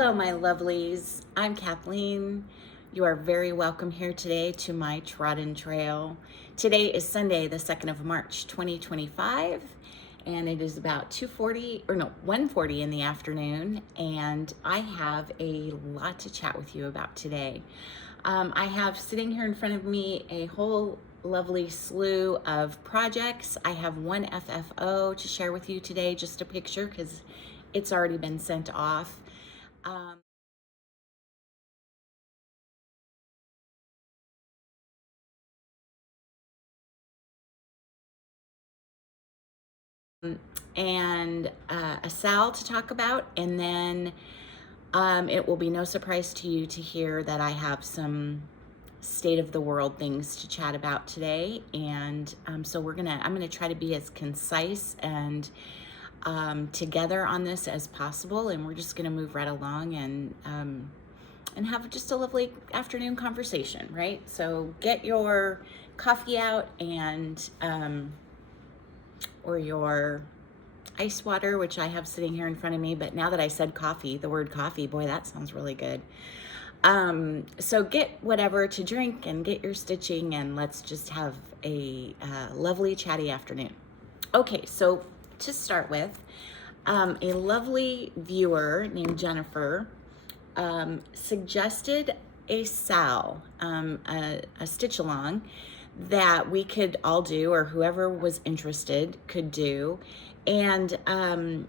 Hello, my lovelies. I'm Kathleen. You are very welcome here today to my Trodden Trail. Today is Sunday, the 2nd of March, 2025, and it is about 1:40 in the afternoon, and I have a lot to chat with you about today. I have sitting here in front of me a whole lovely slew of projects. I have one FFO to share with you today, just a picture because it's already been sent off. And a Sal to talk about, and then it will be no surprise to you to hear that I have some state of the world things to chat about today. And so I'm gonna try to be as concise and together on this as possible, and we're just gonna move right along and have just a lovely afternoon conversation, right? So get your coffee out and or your ice water, which I have sitting here in front of me. But now that I said coffee, the word coffee, boy, that sounds really good. So get whatever to drink and get your stitching, and let's just have a lovely chatty afternoon. Okay, so to start with, a lovely viewer named Jennifer suggested a Sal, a stitch along that we could all do, or whoever was interested could do. And kind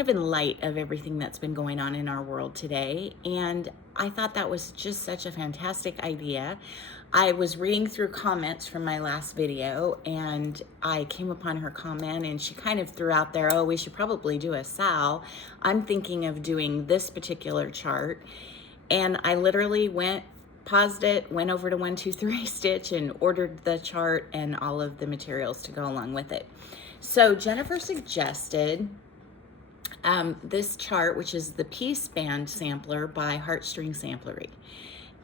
of in light of everything that's been going on in our world today. And I thought that was just such a fantastic idea. I was reading through comments from my last video, and I came upon her comment, and she kind of threw out there, oh, we should probably do a Sal. I'm thinking of doing this particular chart. And I literally paused it, went over to 123 Stitch and ordered the chart and all of the materials to go along with it. So Jennifer suggested this chart, which is the Piece Band Sampler by Heartstring Samplery.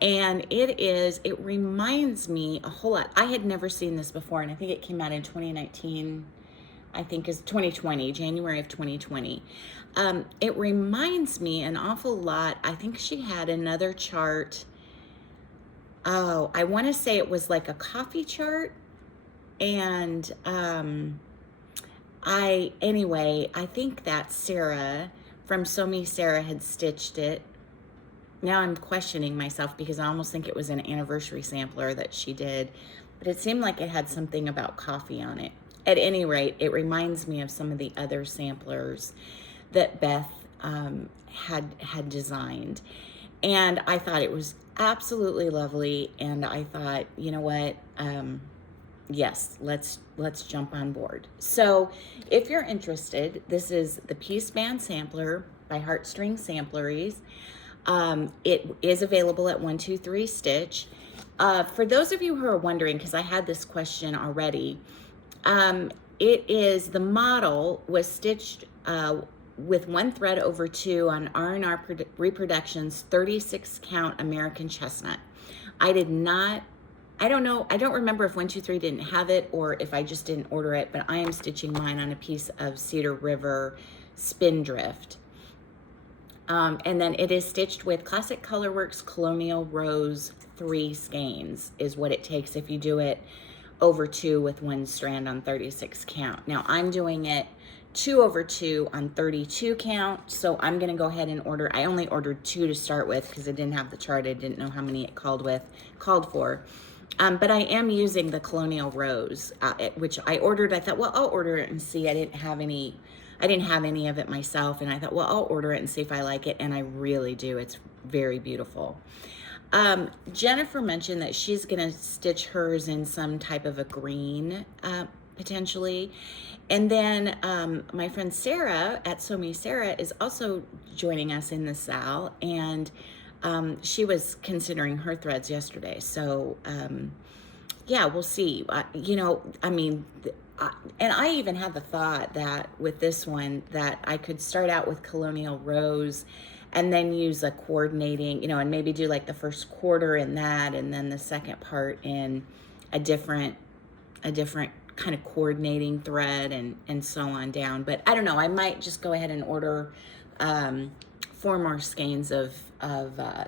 And it reminds me a whole lot. I had never seen this before, and I think it came out in 2019, I think is 2020, January of 2020. It reminds me an awful lot. I think she had another chart. Oh, I want to say it was like a coffee chart. And I think that Sarah from Sew Me Sarah had stitched it. Now I'm questioning myself because I almost think it was an anniversary sampler that she did, but it seemed like it had something about coffee on it. At any rate, it reminds me of some of the other samplers that Beth had designed. And I thought it was absolutely lovely. And I thought, you know what? Yes, let's jump on board. So if you're interested, this is the Piece Band Sampler by Heartstring Sampleries. It is available at 123 Stitch. For those of you who are wondering, because I had this question already, the model was stitched with one thread over two on R&R Reproductions 36 count American Chestnut. I don't know, I don't remember if 123 didn't have it or if I just didn't order it, but I am stitching mine on a piece of Cedar River Spindrift. And then it is stitched with Classic Colorworks Colonial Rose 3 skeins is what it takes if you do it over two with one strand on 36 count. Now I'm doing it 2 over 2 on 32 count, so I'm gonna go ahead and order. I only ordered 2 to start with because I didn't have the chart. I didn't know how many it called for. But I am using the Colonial Rose, which I ordered. I thought, well, I'll order it and see. I didn't have any of it myself, and I thought, well, I'll order it and see if I like it, and I really do. It's very beautiful. Jennifer mentioned that she's gonna stitch hers in some type of a green, potentially. And then my friend Sarah at Sew Me Sarah is also joining us in the Sal, and she was considering her threads yesterday. So yeah, we'll see. And I even had the thought that with this one that I could start out with Colonial Rose and then use a coordinating, and maybe do like the first quarter in that, and then the second part in a different kind of coordinating thread, and so on down. But I don't know, I might just go ahead and order 4 4 more skeins of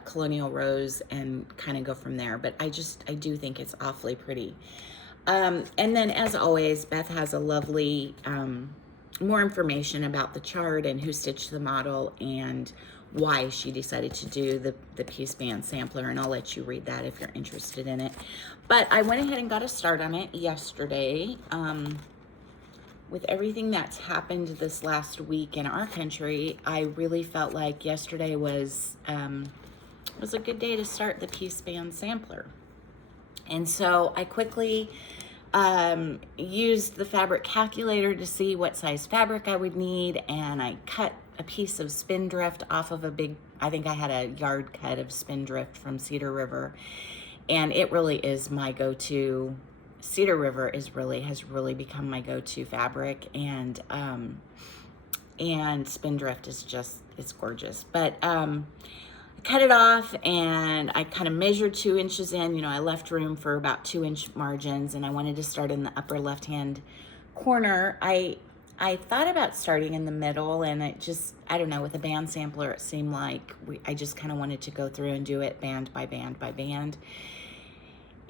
Colonial Rose and kind of go from there. But I do think it's awfully pretty. And then, as always, Beth has a lovely more information about the chart and who stitched the model and why she decided to do the piece band sampler, and I'll let you read that if you're interested in it. But I went ahead and got a start on it yesterday. With everything that's happened this last week in our country, I really felt like yesterday was a good day to start the piece band sampler. And so I quickly used the fabric calculator to see what size fabric I would need, and I cut a piece of spindrift off of a big, I think I had a yard cut of spindrift from Cedar River, and it really is my go-to. Cedar River has really become my go-to fabric, and spindrift is just, it's gorgeous. But I cut it off and I kind of measured 2 inches in. You know, I left room for about 2-inch margins, and I wanted to start in the upper left-hand corner. I thought about starting in the middle, and it just, I don't know, with a band sampler, it seemed like I just kind of wanted to go through and do it band by band by band.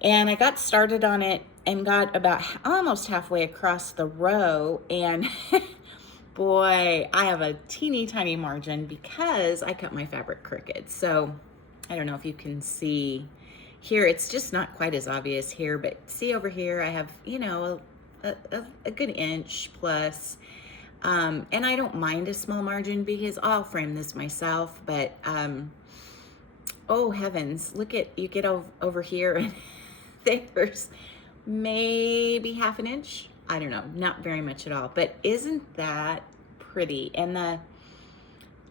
And I got started on it and got about almost halfway across the row, and boy, I have a teeny tiny margin because I cut my fabric crooked. So I don't know if you can see here, it's just not quite as obvious here, but see over here, I have, you know, a good inch plus. And I don't mind a small margin because I'll frame this myself, but oh heavens, look at, you get over here and there's maybe half an inch. I don't know, not very much at all, but isn't that pretty? And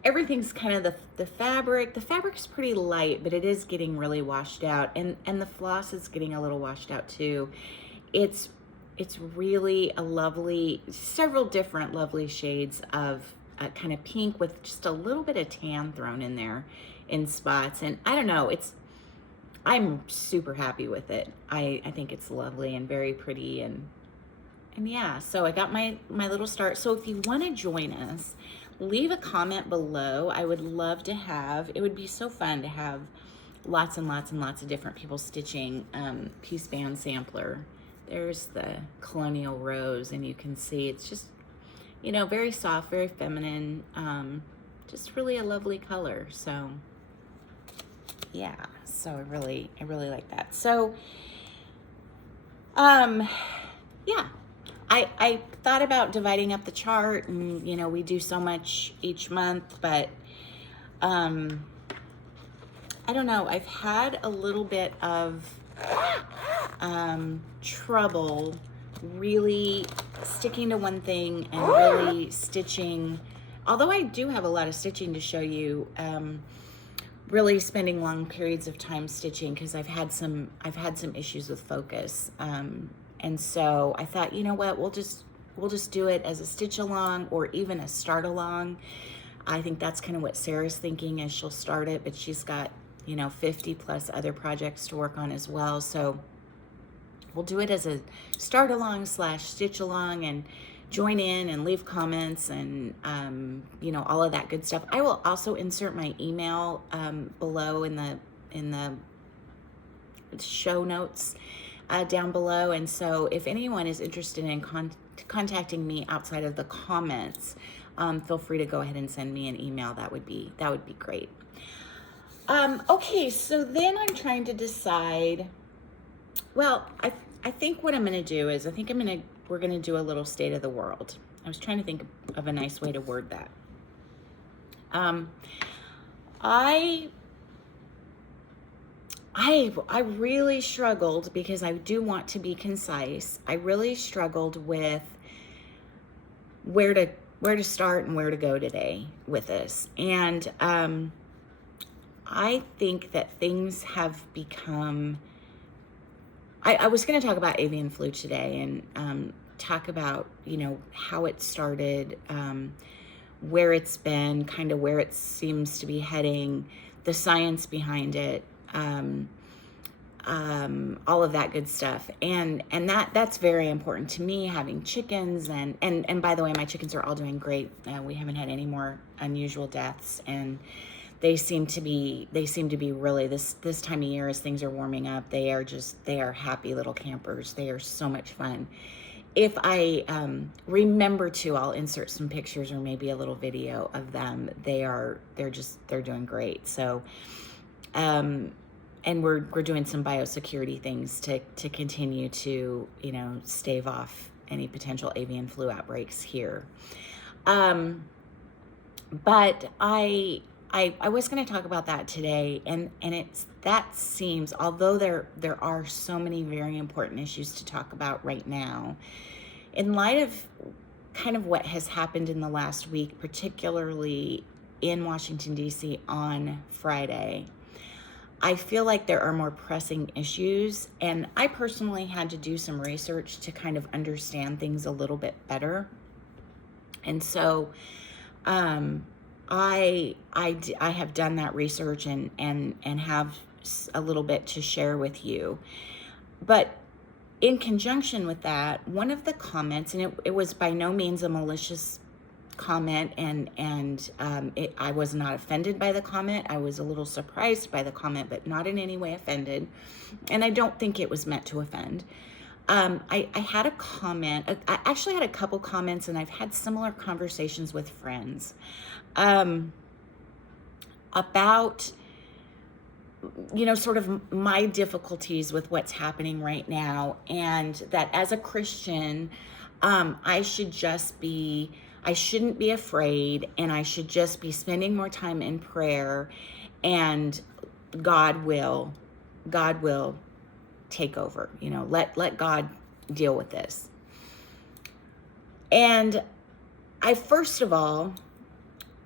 everything's kind of the fabric's pretty light, but it is getting really washed out, and the floss is getting a little washed out too. It's really a lovely, several different lovely shades of kind of pink with just a little bit of tan thrown in there in spots. And I don't know, I'm super happy with it. I think it's lovely and very pretty, and yeah, so I got my little start. So if you want to join us, leave a comment below. I would love to have, it would be so fun to have lots and lots and lots of different people stitching piece band sampler. There's the Colonial Rose, and you can see it's just, you know, very soft, very feminine, just really a lovely color. So yeah, so I really like that. So yeah, I thought about dividing up the chart, and you know, we do so much each month, but I don't know, I've had a little bit of trouble really sticking to one thing and really stitching, although I do have a lot of stitching to show you, really spending long periods of time stitching because I've had some issues with focus, and so I thought, you know what, we'll just do it as a stitch along or even a start along. I think that's kind of what Sarah's thinking, as she'll start it, but she's got, you know, 50 plus other projects to work on as well. So we'll do it as a start along / stitch along, and join in and leave comments and, you know, all of that good stuff. I will also insert my email below in the show notes down below. And so if anyone is interested in contacting me outside of the comments, feel free to go ahead and send me an email. That would be great. Okay, so then I'm trying to decide, well, I think what I'm going to do is, we're going to do a little state of the world. I was trying to think of a nice way to word that. I really struggled, because I do want to be concise. I really struggled with where to start and where to go today with this. And I think that things have become, I was going to talk about avian flu today, and talk about, you know, how it started, where it's been, kind of where it seems to be heading, the science behind it, all of that good stuff. And that's very important to me, having chickens. And by the way, my chickens are all doing great. We haven't had any more unusual deaths, and they seem to be really, this time of year, as things are warming up, they are happy little campers. They are so much fun. If I remember to, I'll insert some pictures or maybe a little video of them. They're doing great. So, and we're doing some biosecurity things to continue to, stave off any potential avian flu outbreaks here. But I was going to talk about that today, and that seems, although there are so many very important issues to talk about right now, in light of kind of what has happened in the last week, particularly in Washington, D.C. on Friday, I feel like there are more pressing issues, and I personally had to do some research to kind of understand things a little bit better. And so I have done that research and have a little bit to share with you. But in conjunction with that, one of the comments, and it was by no means a malicious comment, and I was not offended by the comment. I was a little surprised by the comment, but not in any way offended. And I don't think it was meant to offend. I had a comment. I actually had a couple comments, and I've had similar conversations with friends about, sort of my difficulties with what's happening right now, and that as a Christian, I shouldn't be afraid, and I should just be spending more time in prayer, and God will take over. Let God deal with this. And I, first of all,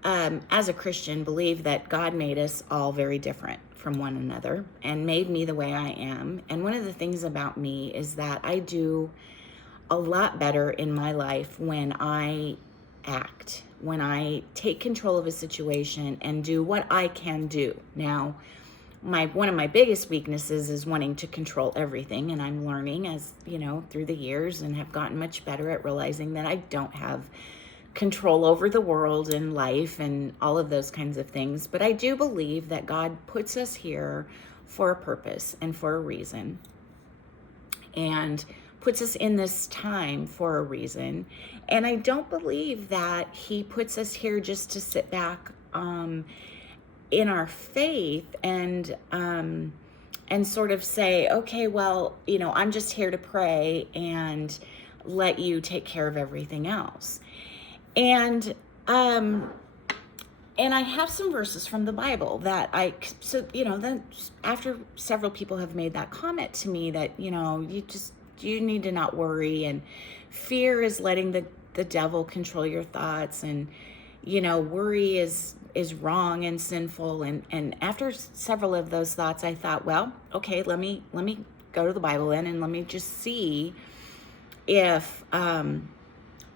as a Christian, believe that God made us all very different from one another and made me the way I am. And one of the things about me is that I do a lot better in my life when I act, when I take control of a situation and do what I can do. Now, one of my biggest weaknesses is wanting to control everything, and I'm learning, as through the years, and have gotten much better at realizing that I don't have control over the world and life and all of those kinds of things. But I do believe that God puts us here for a purpose and for a reason, and puts us in this time for a reason. And I don't believe that he puts us here just to sit back in our faith and sort of say, okay, well, I'm just here to pray and let you take care of everything else. And I have some verses from the Bible that then after several people have made that comment to me that, you need to not worry, and fear is letting the devil control your thoughts, and, worry is wrong and sinful. And after several of those thoughts, I thought, well, okay, let me go to the Bible then, and let me just see if I'm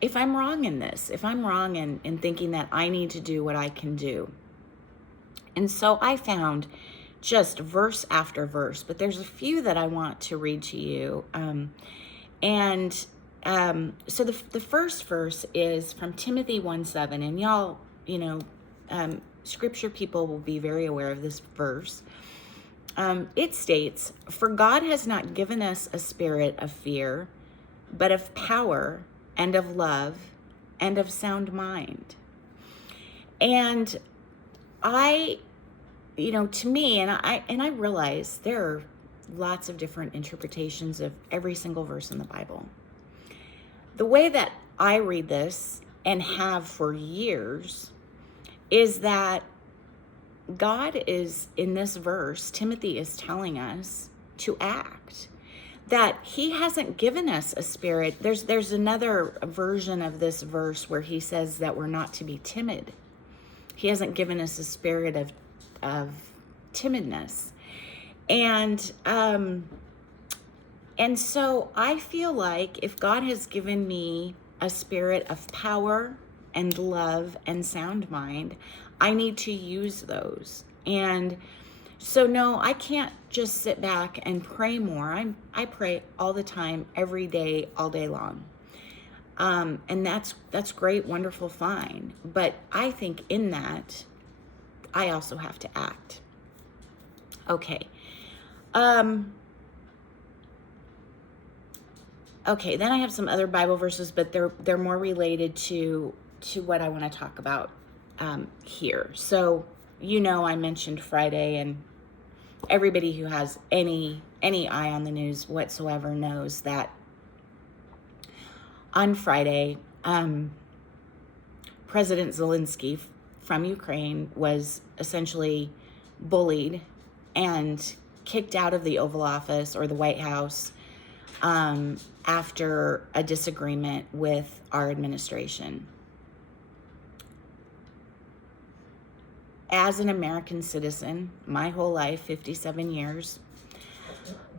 wrong in this, if I'm wrong in thinking that I need to do what I can do. And so I found just verse after verse, but there's a few that I want to read to you. So the first verse is from Timothy 1:7, and y'all, scripture people will be very aware of this verse. It states, "For God has not given us a spirit of fear, but of power and of love and of sound mind." And to me, and I realize there are lots of different interpretations of every single verse in the Bible. The way that I read this, and have for years, is that God is, in this verse, Timothy is telling us to act. That he hasn't given us a spirit. There's another version of this verse where he says that we're not to be timid. He hasn't given us a spirit of timidness. And so I feel like if God has given me a spirit of power and love and sound mind, I need to use those. And So no, I can't just sit back and pray more. I pray all the time, every day, all day long. And that's great, wonderful, fine. But I think in that, I also have to act. Okay. Okay, then I have some other Bible verses, but they're more related to what I want to talk about here. So, I mentioned Friday, and everybody who has any eye on the news whatsoever knows that on Friday, President Zelensky from Ukraine was essentially bullied and kicked out of the Oval Office or the White House after a disagreement with our administration. As an American citizen, my whole life, 57 years,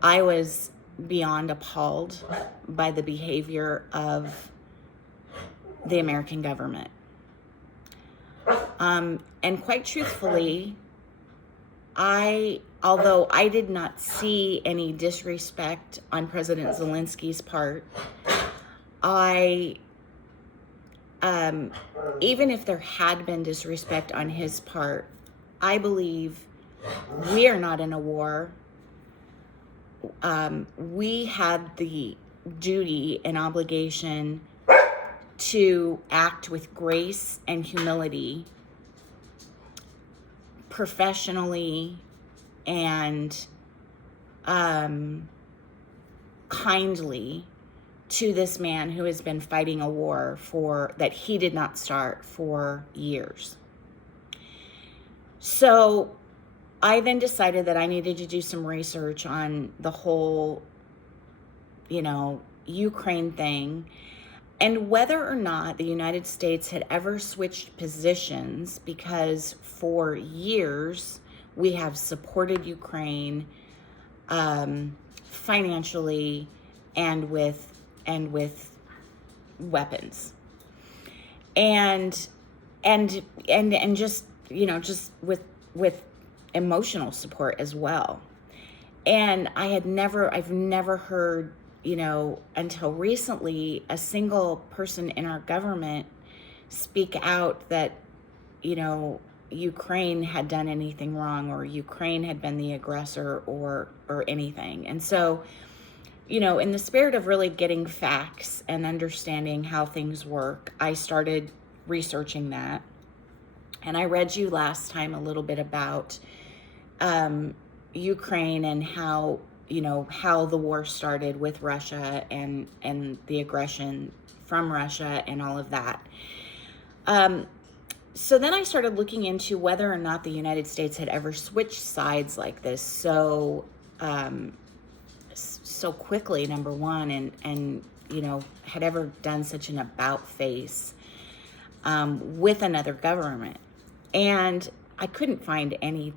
I was beyond appalled by the behavior of the American government. And quite truthfully, although I did not see any disrespect on President Zelensky's part, even if there had been disrespect on his part, I believe we are not in a war. We had the duty and obligation to act with grace and humility, professionally and kindly to this man who has been fighting a war that he did not start for years. So I then decided that I needed to do some research on the whole, Ukraine thing, and whether or not the United States had ever switched positions, because for years we have supported Ukraine financially and with weapons, and just just with emotional support as well. And I've never heard, until recently, a single person in our government speak out that, Ukraine had done anything wrong, or Ukraine had been the aggressor, or anything. And so, in the spirit of really getting facts and understanding how things work, I started researching that. And I read you last time a little bit about Ukraine and how the war started with Russia and the aggression from Russia and all of that. So then I started looking into whether or not the United States had ever switched sides like this so quickly, number one, and had ever done such an about face with another government. And I couldn't find any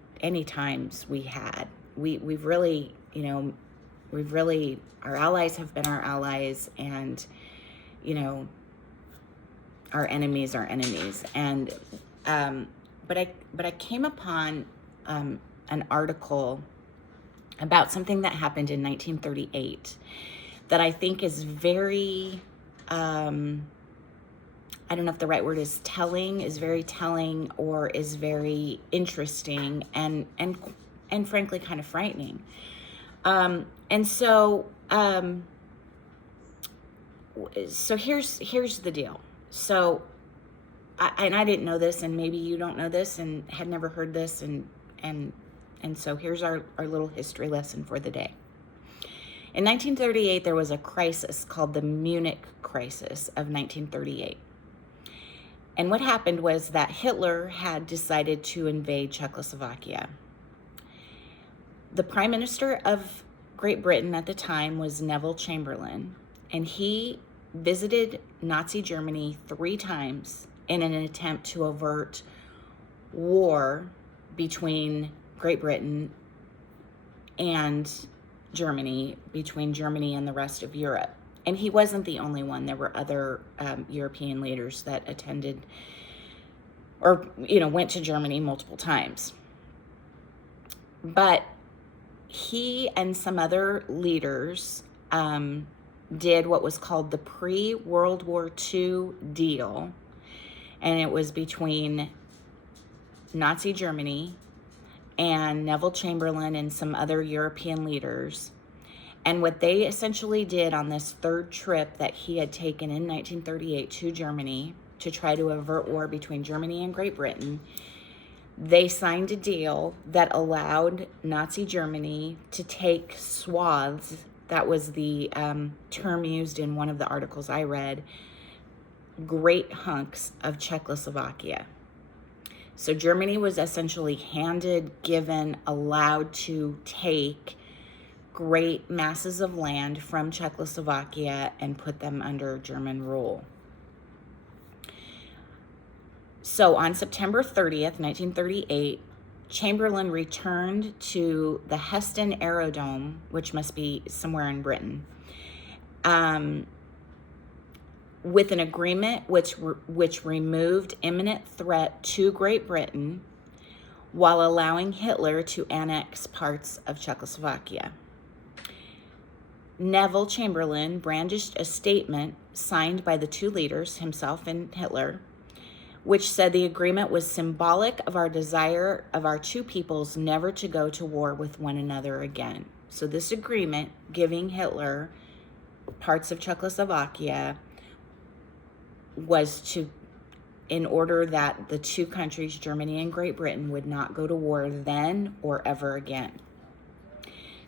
times we had. We've really, our allies have been our allies, and our enemies are enemies. And but I came upon an article about something that happened in 1938 that I think is very I don't know if the right word is very telling, or is very interesting, and frankly kind of frightening. And so here's the deal. So I didn't know this, and maybe you don't know this and had never heard this, and so here's our little history lesson for the day. In 1938, there was a crisis called the Munich Crisis of 1938. And what happened was that Hitler had decided to invade Czechoslovakia. The Prime Minister of Great Britain at the time was Neville Chamberlain, and he visited Nazi Germany 3 times in an attempt to avert war between Great Britain and Germany, between Germany and the rest of Europe. And he wasn't the only one. There were other European leaders that attended or, went to Germany multiple times. But he and some other leaders did what was called the pre-World War II deal, and it was between Nazi Germany and Neville Chamberlain and some other European leaders. And what they essentially did on this third trip that he had taken in 1938 to Germany to try to avert war between Germany and Great Britain, they signed a deal that allowed Nazi Germany to take swaths, that was the term used in one of the articles I read, great hunks of Czechoslovakia. So Germany was essentially handed, given, allowed to take great masses of land from Czechoslovakia and put them under German rule. So on September 30th, 1938, Chamberlain returned to the Heston Aerodrome, which must be somewhere in Britain, with an agreement which removed imminent threat to Great Britain while allowing Hitler to annex parts of Czechoslovakia. Neville Chamberlain brandished a statement signed by the two leaders, himself and Hitler, which said the agreement was symbolic of our desire of our two peoples never to go to war with one another again. So this agreement, giving Hitler parts of Czechoslovakia, was in order that the two countries, Germany and Great Britain, would not go to war then or ever again.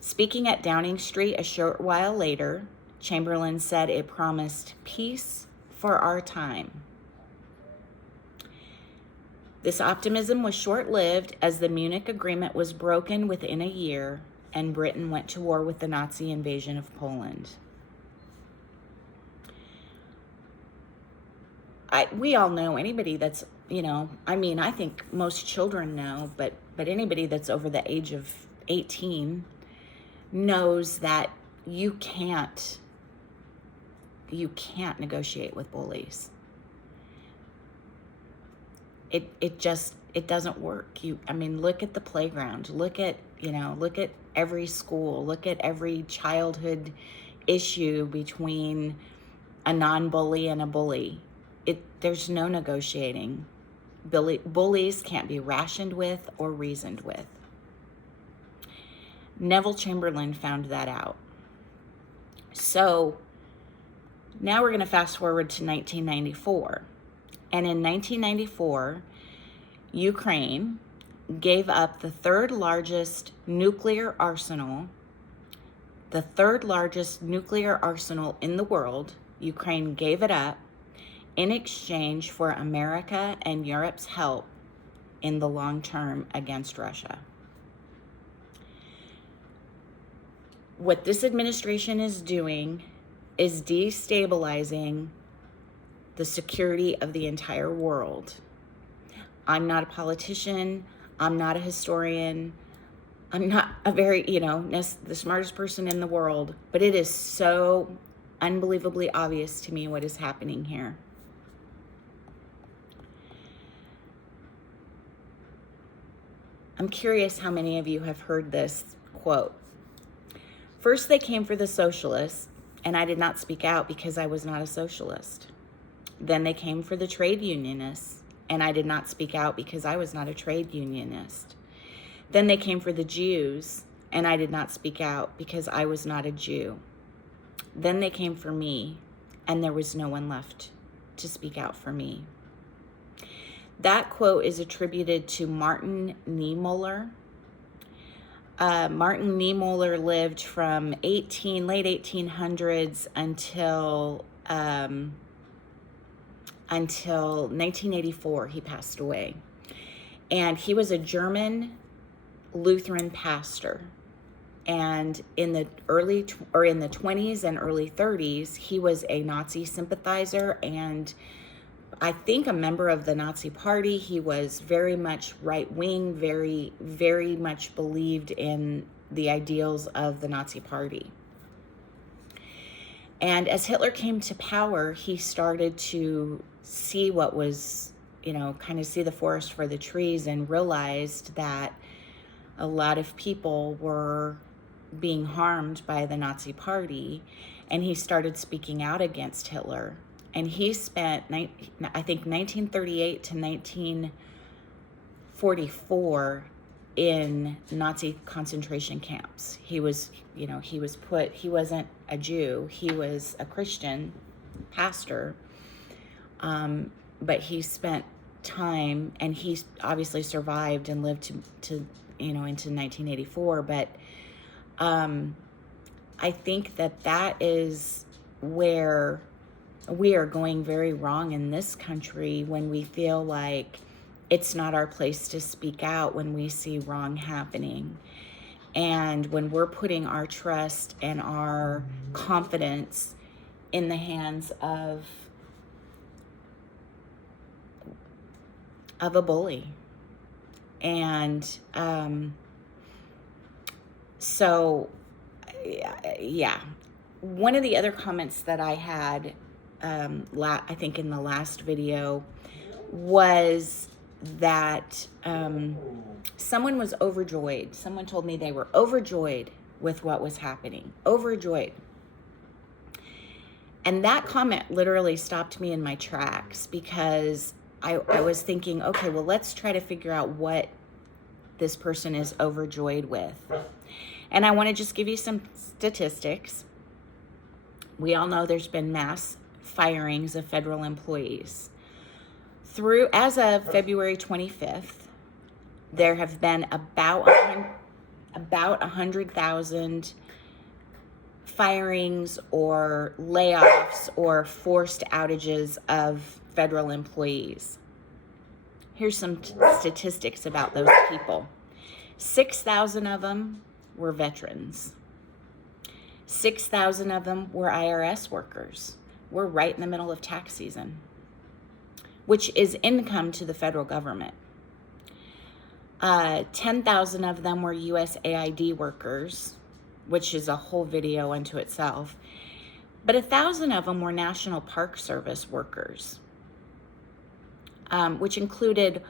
Speaking at Downing Street a short while later, Chamberlain said it promised peace for our time. This optimism was short-lived, as the Munich Agreement was broken within a year and Britain went to war with the Nazi invasion of Poland. We all know, anybody that's, I think most children know, but anybody that's over the age of 18 knows that you can't negotiate with bullies. It doesn't work. Look at the playground. Look at every school. Look at every childhood issue between a non-bully and a bully. There's no negotiating. Bullies can't be rationed with or reasoned with. Neville Chamberlain found that out. So now we're going to fast forward to 1994. And in 1994, Ukraine gave up the third largest nuclear arsenal in the world. Ukraine gave it up in exchange for America and Europe's help in the long term against Russia. What this administration is doing is destabilizing the security of the entire world. I'm not a politician. I'm not a historian. I'm not a very, the smartest person in the world, but it is so unbelievably obvious to me what is happening here. I'm curious how many of you have heard this quote. First, they came for the socialists, and I did not speak out because I was not a socialist. Then they came for the trade unionists, and I did not speak out because I was not a trade unionist. Then they came for the Jews, and I did not speak out because I was not a Jew. Then they came for me, and there was no one left to speak out for me. That quote is attributed to Martin Niemöller. Martin Niemöller lived from late 1800s until 1984. He passed away. And he was a German Lutheran pastor. And in the 20s and early 30s, he was a Nazi sympathizer and I think a member of the Nazi Party. He was very much right-wing, very, very much believed in the ideals of the Nazi Party. And as Hitler came to power, he started to see what was, kind of see the forest for the trees and realized that, a lot of people were being harmed by the Nazi Party, and he started speaking out against Hitler. And he spent, I think, 1938 to 1944 in Nazi concentration camps. He was, he wasn't a Jew, he was a Christian pastor, but he spent time, and he obviously survived and lived to into 1984. But I think that is where we are going very wrong in this country, when we feel like it's not our place to speak out when we see wrong happening. And when we're putting our trust and our confidence in the hands of a bully. And so, yeah. One of the other comments that I had, I think in the last video, was that someone was overjoyed. Someone told me they were overjoyed with what was happening. Overjoyed. And that comment literally stopped me in my tracks, because I was thinking, okay, well, let's try to figure out what this person is overjoyed with. And I want to just give you some statistics. We all know there's been mass firings of federal employees. As of February 25th, there have been about 100,000 firings or layoffs or forced outages of federal employees. Here's some statistics about those people. 6,000 of them were veterans. 6,000 of them were IRS workers. We're right in the middle of tax season, which is income to the federal government. 10,000 of them were USAID workers, which is a whole video unto itself. But 1,000 of them were National Park Service workers, which included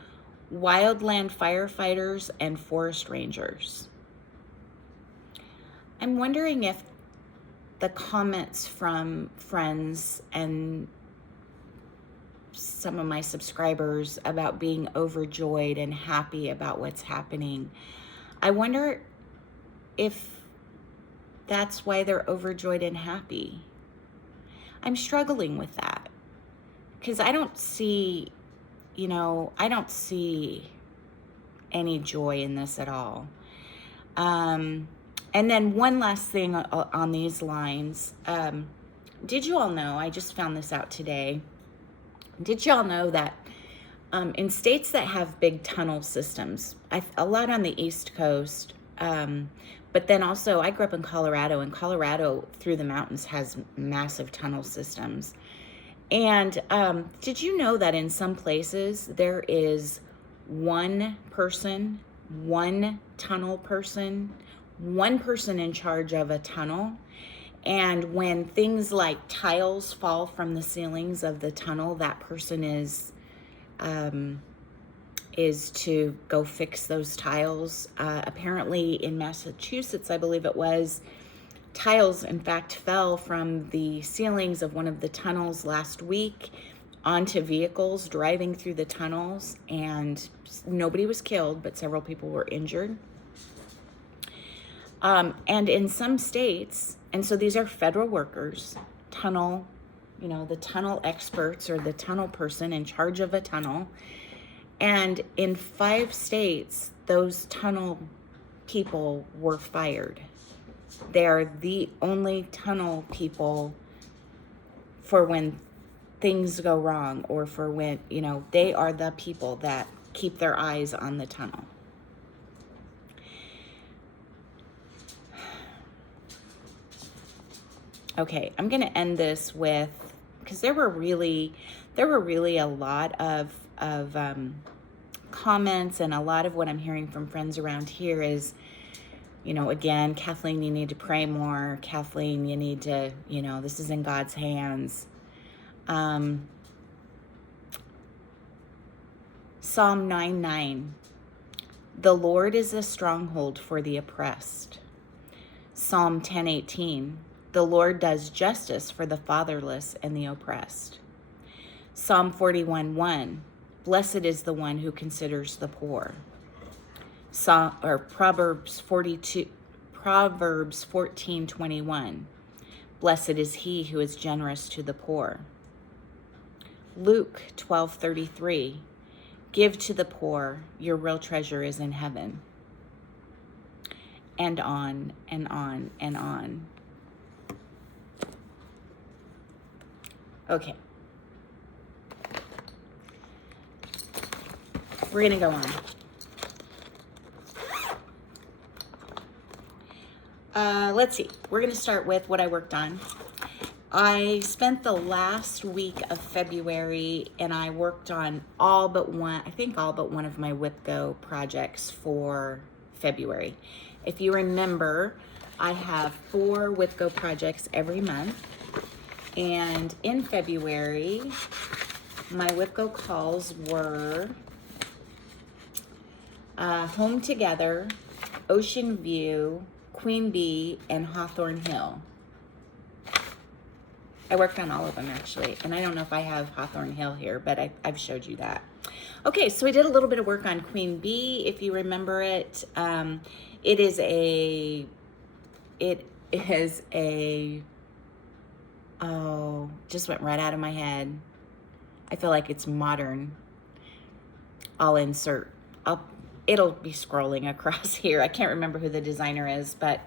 wildland firefighters and forest rangers. I'm wondering if the comments from friends and some of my subscribers about being overjoyed and happy about what's happening, I wonder if that's why they're overjoyed and happy. I'm struggling with that, because I don't see any joy in this at all. And then one last thing on these lines. Did you all know, I just found this out today, did y'all know that in states that have big tunnel systems, a lot on the East Coast, but then also I grew up in Colorado, and Colorado through the mountains has massive tunnel systems. And did you know that in some places there is one person, one tunnel person, one person in charge of a tunnel? And when things like tiles fall from the ceilings of the tunnel, that person is to go fix those tiles. Apparently in Massachusetts, I believe it was, tiles in fact fell from the ceilings of one of the tunnels last week onto vehicles driving through the tunnels, and nobody was killed, but several people were injured. And in some states, and so these are federal workers, tunnel, the tunnel experts or the tunnel person in charge of a tunnel. And in 5 states, those tunnel people were fired. They are the only tunnel people for when things go wrong, or for when, they are the people that keep their eyes on the tunnel. Okay, I'm going to end this with, because there were really a lot of comments, and a lot of what I'm hearing from friends around here is, again, Kathleen, you need to pray more. Kathleen, you need to, this is in God's hands. Psalm 9:9. The Lord is a stronghold for the oppressed. Psalm 10:18. The Lord does justice for the fatherless and the oppressed. Psalm 41:1. Blessed is the one who considers the poor. Proverbs 14:21. Blessed is he who is generous to the poor. Luke 12:33. Give to the poor, your real treasure is in heaven. And on and on and on. Okay. We're going to go on. Let's see. We're going to start with what I worked on. I spent the last week of February and I worked on all but one of my WIPGO projects for February. If you remember, I have 4 WIPGO projects every month. And in February, my WIPGO calls were Home Together, Ocean View, Queen Bee, and Hawthorne Hill. I worked on all of them actually, and I don't know if I have Hawthorne Hill here, but I've showed you that. Okay, so we did a little bit of work on Queen Bee. If you remember it, it is a, oh, just went right out of my head. I feel like it's modern. It'll be scrolling across here. I can't remember who the designer is, but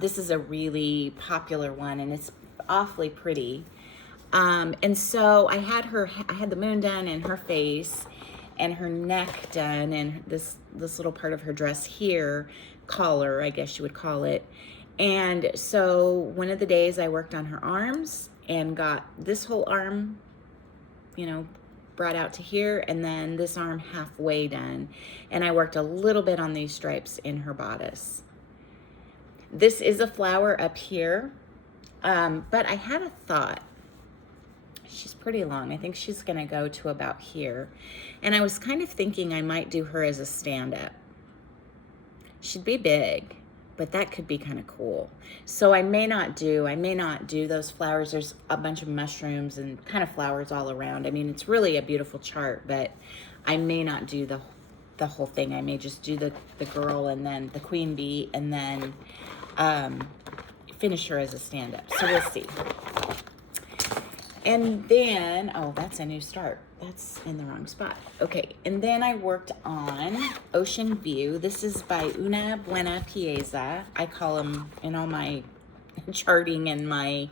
this is a really popular one, and it's awfully pretty. And so I had the moon done and her face and her neck done and this little part of her dress here, collar, I guess you would call it. And so one of the days I worked on her arms and got this whole arm, brought out to here, and then this arm halfway done. And I worked a little bit on these stripes in her bodice. This is a flower up here. But I had a thought. She's pretty long. I think she's going to go to about here. And I was kind of thinking I might do her as a stand-up. She'd be big, but that could be kind of cool. So I may not do those flowers. There's a bunch of mushrooms and kind of flowers all around. I mean, it's really a beautiful chart, but I may not do the whole thing. I may just do the girl and then the queen bee and then finish her as a stand-up. So we'll see. And then, oh, that's a new start. That's in the wrong spot. Okay, and then I worked on Ocean View. This is by Una Buena Pieza. I call them, in all my charting and my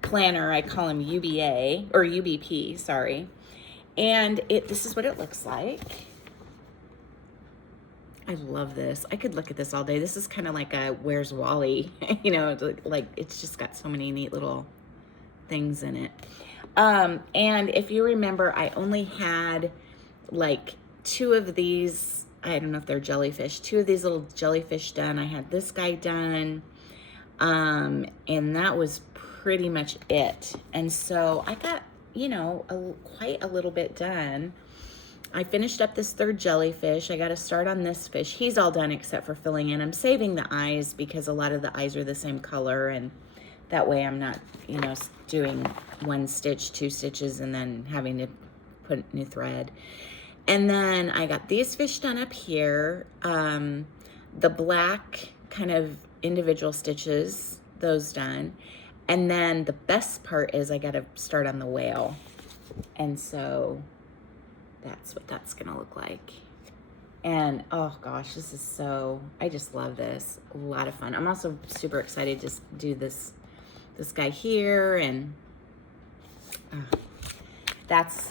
planner, I call them UBA, or UBP, sorry. And this is what it looks like. I love this. I could look at this all day. This is kind of like a Where's Wally? Like it's just got so many neat little things in it. And if you remember, I only had like 2 of these, I don't know if they're jellyfish, 2 of these little jellyfish done. I had this guy done, and that was pretty much it. And so I got, quite a little bit done. I finished up this 3rd jellyfish. I got to start on this fish. He's all done except for filling in. I'm saving the eyes because a lot of the eyes are the same color, and that way I'm not, doing 1 stitch, 2 stitches, and then having to put new thread. And then I got these fish done up here. The black kind of individual stitches, those done. And then the best part is I got to start on the whale. And so that's what that's gonna look like. And oh gosh, I just love this. A lot of fun. I'm also super excited to do this guy here, and that's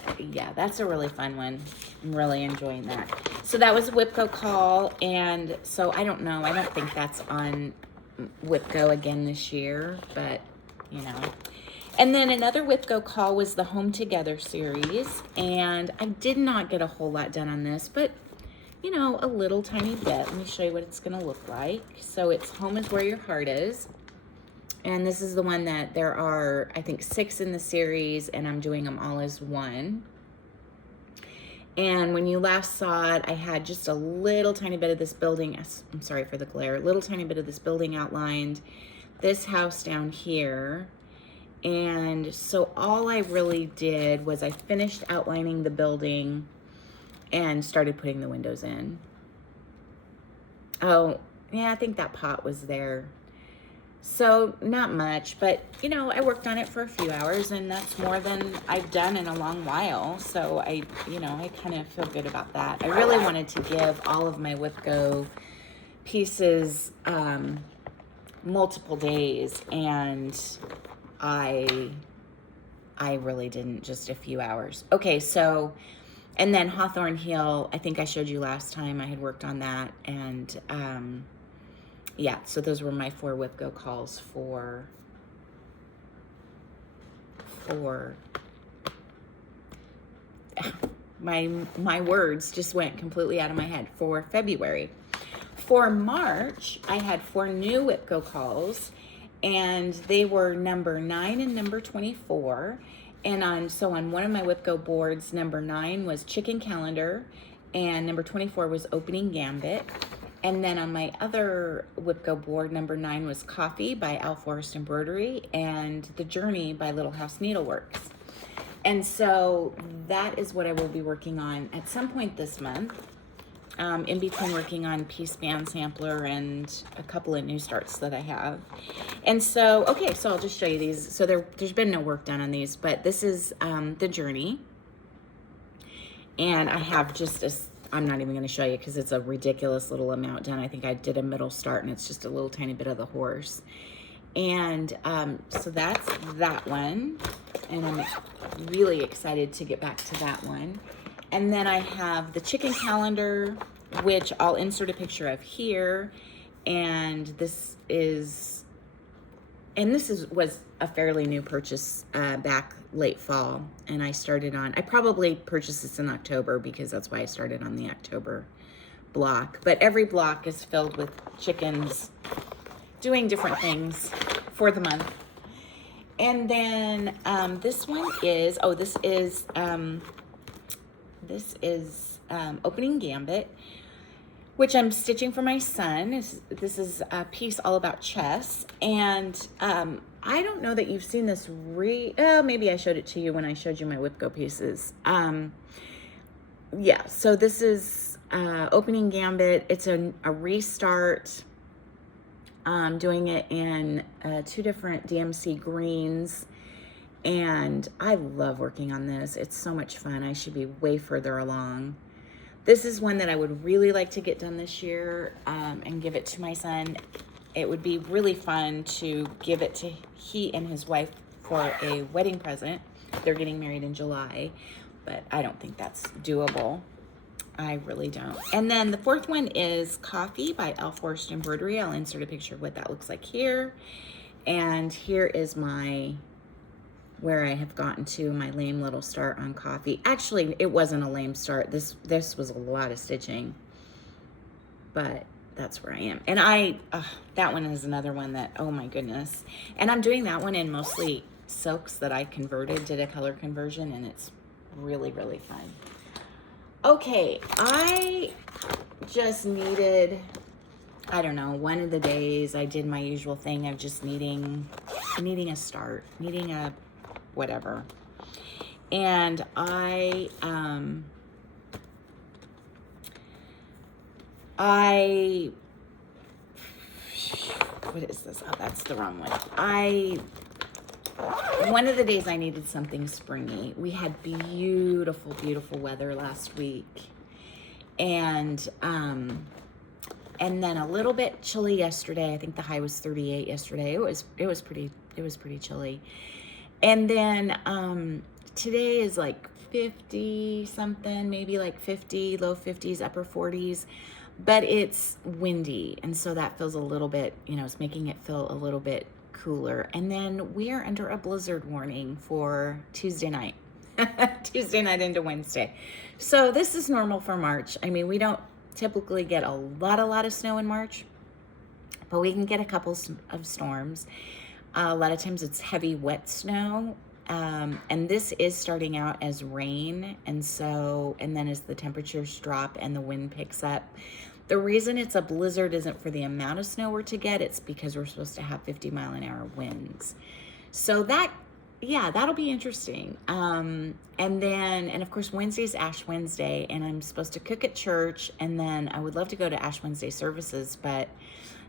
a really fun one. I'm really enjoying that. So that was a WIPGO call, and so I don't know, I don't think that's on WIPGO again this year, but And then another WIPGO call was the Home Together series, and I did not get a whole lot done on this, but a little tiny bit. Let me show you what it's gonna look like. So it's Home is Where Your Heart Is, and this is the one that there are, I think, 6 in the series, and I'm doing them all as one. And when you last saw it, I had just a little tiny bit of this building, I'm sorry for the glare, a little tiny bit of this building outlined, this house down here. And so all I really did was I finished outlining the building and started putting the windows in. Oh, yeah, I think that pot was there. So not much, but you know, I worked on it for a few hours, and that's more than I've done in a long while. So I kind of feel good about that. I really wanted to give all of my Whipco pieces multiple days, and I really didn't, just a few hours. Okay, so, and then Hawthorne Hill, I think I showed you last time I had worked on that, and yeah, so those were my 4 Whipco calls for my words just went completely out of my head, for February. For March, I had 4 new Whipco calls, and they were number 9 and number 24. And on one of my Whipco boards, number 9 was Chicken Calendar, and number 24 was Opening Gambit. And then on my other Whipco board, number 9 was Coffee by Al Forrest Embroidery, and The Journey by Little House Needleworks. And so that is what I will be working on at some point this month, in between working on Piece Band Sampler and a couple of new starts that I have. And so, okay, so I'll just show you these. So there's been no work done on these, but this is The Journey. And I have just I'm not even going to show you because it's a ridiculous little amount done. I think I did a middle start, and it's just a little tiny bit of the horse. And so that's that one, and I'm really excited to get back to that one. And then I have the Chicken Calendar, which I'll insert a picture of here. And this was a fairly new purchase back late fall, and I probably purchased this in October because that's why I started on the October block. But every block is filled with chickens doing different things for the month. And then this one is, this is Opening Gambit, which I'm stitching for my son. This is a piece all about chess. And I don't know that you've seen this maybe I showed it to you when I showed you my Whipco pieces. Yeah, so this is Opening Gambit. It's a restart. Doing it in 2 different DMC greens. And I love working on this. It's so much fun. I should be way further along. This is one that I would really like to get done this year and give it to my son. It would be really fun to give it to he and his wife for a wedding present. They're getting married in July, but I don't think that's doable. I really don't. And then the 4th one is Coffee by Al Forrest Embroidery. I'll insert a picture of what that looks like here. And here is where I have gotten to my lame little start on Coffee. Actually, it wasn't a lame start. This was a lot of stitching, but that's where I am. And that one is another one that, oh my goodness. And I'm doing that one in mostly silks that I did a color conversion, and it's really, really fun. Okay, I just needed, I don't know, one of the days I did my usual thing of just needing a start, needing a whatever. And what is this? Oh, that's the wrong one. One of the days I needed something springy. We had beautiful, beautiful weather last week. And then a little bit chilly yesterday. I think the high was 38 yesterday. It was pretty chilly. And then today is like 50 something, maybe like 50, low 50s, upper 40s, but it's windy. And so that feels a little bit, it's making it feel a little bit cooler. And then we are under a blizzard warning for Tuesday night, Tuesday night into Wednesday. So this is normal for March. I mean, we don't typically get a lot of snow in March, but we can get a couple of storms. A lot of times it's heavy, wet snow, And this is starting out as rain, and then as the temperatures drop and the wind picks up, the reason it's a blizzard isn't for the amount of snow we're to get, it's because we're supposed to have 50-mile-an-hour winds. So that'll be interesting. And of course, Wednesday's Ash Wednesday, and I'm supposed to cook at church, and then I would love to go to Ash Wednesday services, but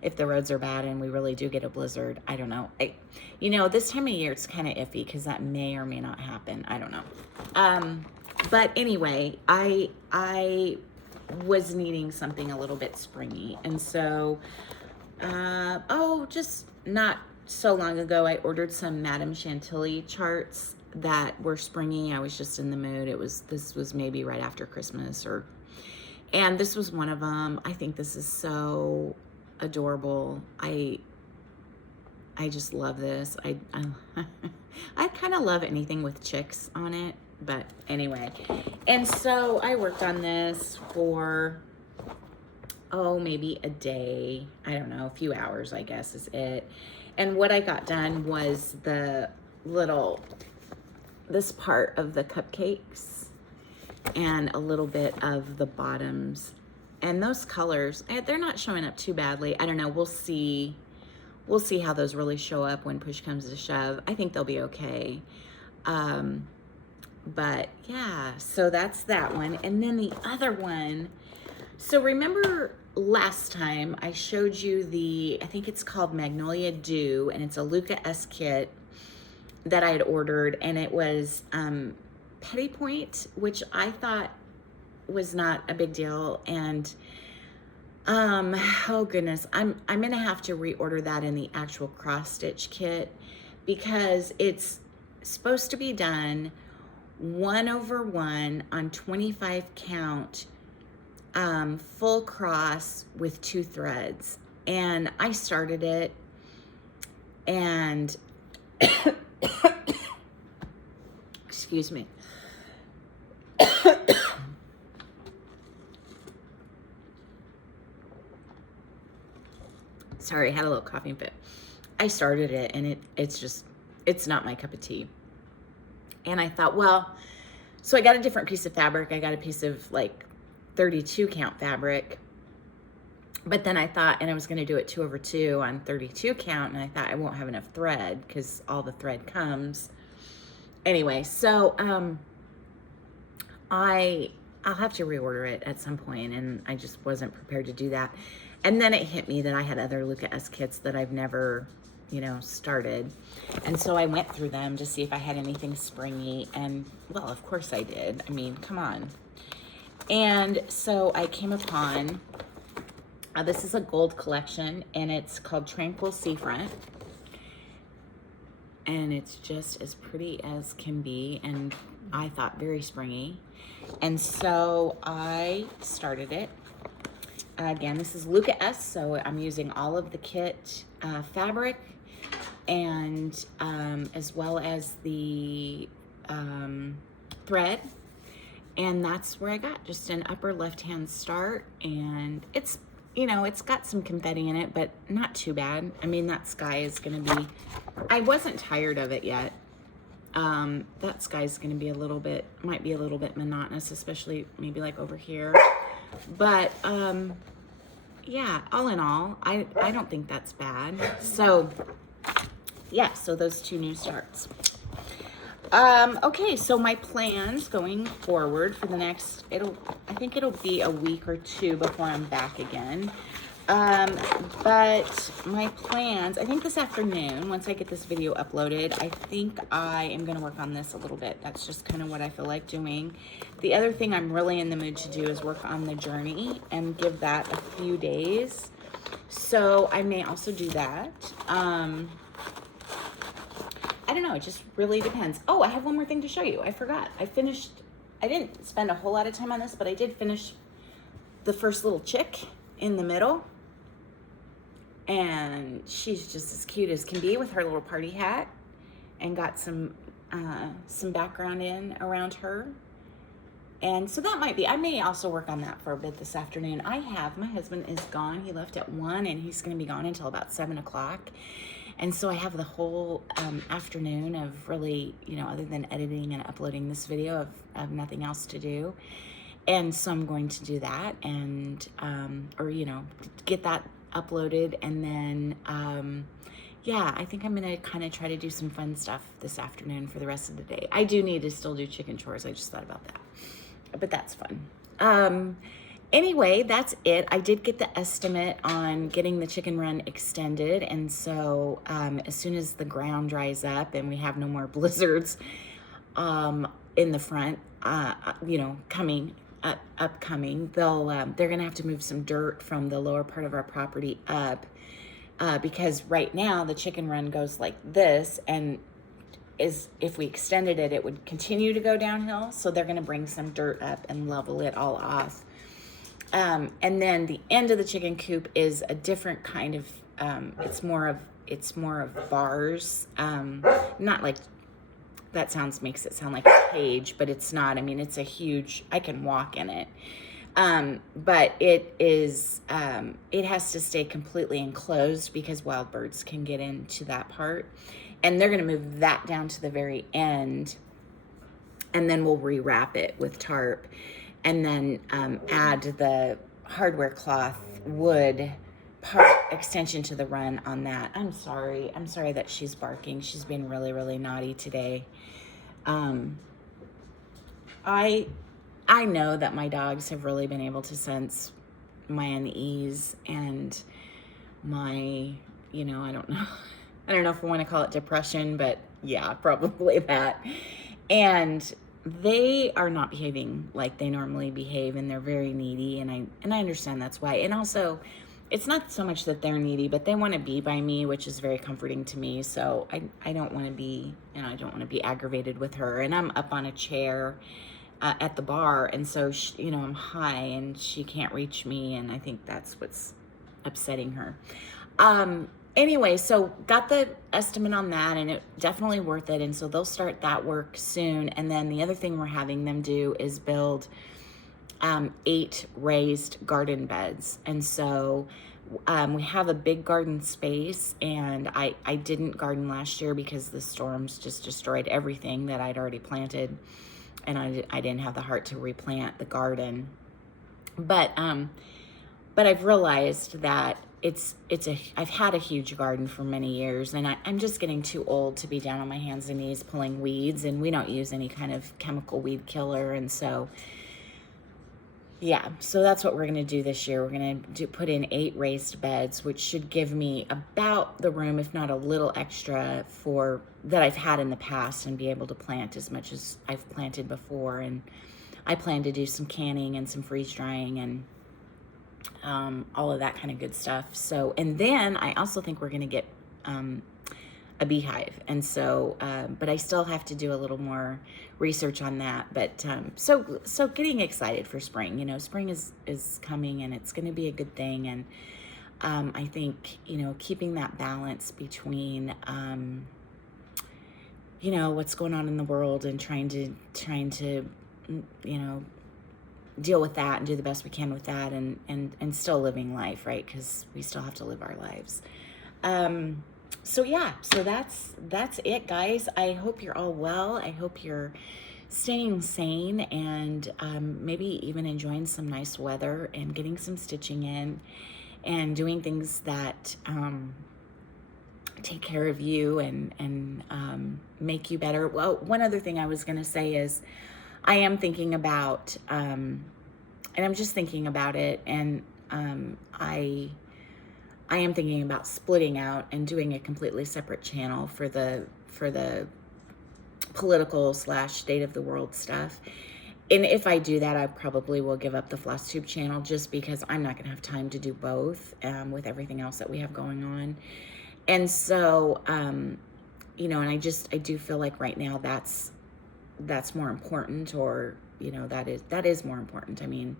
if the roads are bad and we really do get a blizzard, I don't know. This time of year, it's kind of iffy because that may or may not happen. I don't know. But anyway, I was needing something a little bit springy. And so, just not so long ago, I ordered some Madame Chantilly charts that were springy. I was just in the mood. This was maybe right after Christmas and this was one of them. I think this is so adorable. I just love this. I kind of love anything with chicks on it, but anyway. And so I worked on this for maybe a day. I don't know, a few hours, I guess is it. And what I got done was this part of the cupcakes and a little bit of the bottoms. And those colors, they're not showing up too badly. I don't know. We'll see how those really show up when push comes to shove. I think they'll be okay. But yeah, so that's that one. And then the other one, so remember last time I showed you I think it's called Magnolia Dew, and it's a Luca S kit that I had ordered, and it was Petty Point, which I thought was not a big deal. And oh goodness, I'm gonna have to reorder that in the actual cross stitch kit because it's supposed to be done 1/1 on 25 count, full cross with 2 threads. And I started it, and excuse me. Sorry, I had a little coughing fit. I started it, and it's not my cup of tea. And I thought, well, so I got a different piece of fabric. I got a piece of like 32 count fabric. But then I thought, and I was going to do it 2/2 on 32 count, and I thought I won't have enough thread because all the thread comes. Anyway, so I'll have to reorder it at some point, and I just wasn't prepared to do that. And then it hit me that I had other Luca S kits that I've never, started. And so I went through them to see if I had anything springy, and well, of course I did. I mean, come on. And so I came upon, this is a gold collection, and it's called Tranquil Seafront. And it's just as pretty as can be, and I thought very springy. And so I started it. Again, this is Luca S, so I'm using all of the kit fabric, and as well as the thread. And that's where I got just an upper left-hand start, and it's, it's got some confetti in it, but not too bad. I mean, that sky is gonna be, I wasn't tired of it yet. That sky's gonna be might be a little bit monotonous, especially maybe like over here. But yeah, all in all, I don't think that's bad. So yeah, so those 2 new starts. Okay, so my plans going forward for the next, I think it'll be a week or 2 before I'm back again. But my plans, I think this afternoon, once I get this video uploaded, I think I am going to work on this a little bit. That's just kind of what I feel like doing. The other thing I'm really in the mood to do is work on the journey and give that a few days. So I may also do that. I don't know, it just really depends. Oh, I have one more thing to show you. I forgot. I didn't spend a whole lot of time on this, but I did finish the first little chick in the middle. And she's just as cute as can be with her little party hat, and got some background in around her. And so that might be, I may also work on that for a bit this afternoon. My husband is gone. He left at 1, and he's going to be gone until about 7 o'clock. And so I have the whole afternoon of really, other than editing and uploading this video, of nothing else to do. And so I'm going to do that and, get that uploaded. And then, yeah, I think I'm going to kind of try to do some fun stuff this afternoon for the rest of the day. I do need to still do chicken chores. I just thought about that, but that's fun. Anyway, that's it. I did get the estimate on getting the chicken run extended. And so as soon as the ground dries up and we have no more blizzards in the front, upcoming, they're going to have to move some dirt from the lower part of our property up because right now the chicken run goes like this, and if we extended it, it would continue to go downhill. So they're going to bring some dirt up and level it all off. And then the end of the chicken coop is a different kind of, it's more of bars. Not like, that makes it sound like a cage, but it's not. I mean, it's a huge, I can walk in it. But it is, it has to stay completely enclosed because wild birds can get into that part. And they're going to move that down to the very end. And then we'll rewrap it with tarp. And then add the hardware cloth wood part extension to the run on that. I'm sorry that she's barking. She's been really, really naughty today. I know that my dogs have really been able to sense my unease and my, I don't know. I don't know if I want to call it depression, but yeah, probably that. And they are not behaving like they normally behave, and they're very needy, and I understand that's why. And also, it's not so much that they're needy, but they want to be by me, which is very comforting to me. So I don't want to be, I don't want to be aggravated with her. And I'm up on a chair at the bar, and so I'm high and she can't reach me, and I think that's what's upsetting her. Anyway, so got the estimate on that, and it definitely worth it. And so they'll start that work soon. And then the other thing we're having them do is build 8 raised garden beds. And so we have a big garden space, and I didn't garden last year because the storms just destroyed everything that I'd already planted, and I didn't have the heart to replant the garden. But I've realized that I've had a huge garden for many years, and I'm just getting too old to be down on my hands and knees pulling weeds, and we don't use any kind of chemical weed killer. And so, yeah, so that's what we're going to do this year. We're going to put in 8 raised beds, which should give me about the room, if not a little extra, for that I've had in the past, and be able to plant as much as I've planted before. And I plan to do some canning and some freeze drying and all of that kind of good stuff. So, and then I also think we're going to get a beehive. And so, but I still have to do a little more research on that. But so getting excited for spring. Spring is coming, and it's going to be a good thing. And I think, keeping that balance between what's going on in the world and trying to deal with that and do the best we can with that, and still living life, right? Because we still have to live our lives. So yeah, so that's it, guys. I hope you're all well. I hope you're staying sane, and maybe even enjoying some nice weather and getting some stitching in and doing things that take care of you and make you better. Well, one other thing I was going to say is I am thinking about, and I'm just thinking about it, and I am thinking about splitting out and doing a completely separate channel for the political / state of the world stuff. And if I do that, I probably will give up the floss tube channel, just because I'm not going to have time to do both with everything else that we have going on. And so, and I do feel like right now that's more important, or, that is more important. I mean,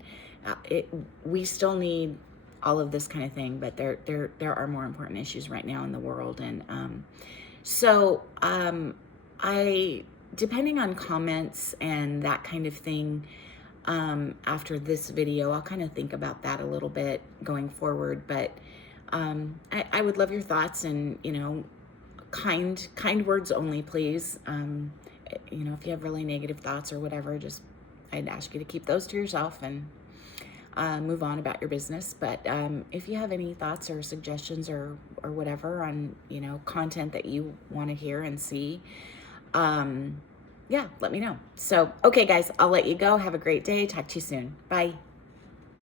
we still need all of this kind of thing, but there are more important issues right now in the world. And so depending on comments and that kind of thing, after this video, I'll kind of think about that a little bit going forward. But I would love your thoughts, and kind words only, please. You know, if you have really negative thoughts or whatever, just I'd ask you to keep those to yourself and move on about your business. But if you have any thoughts or suggestions or whatever on, you know, content that you want to hear and see, yeah, let me know. So, okay, guys, I'll let you go. Have a great day. Talk to you soon. Bye.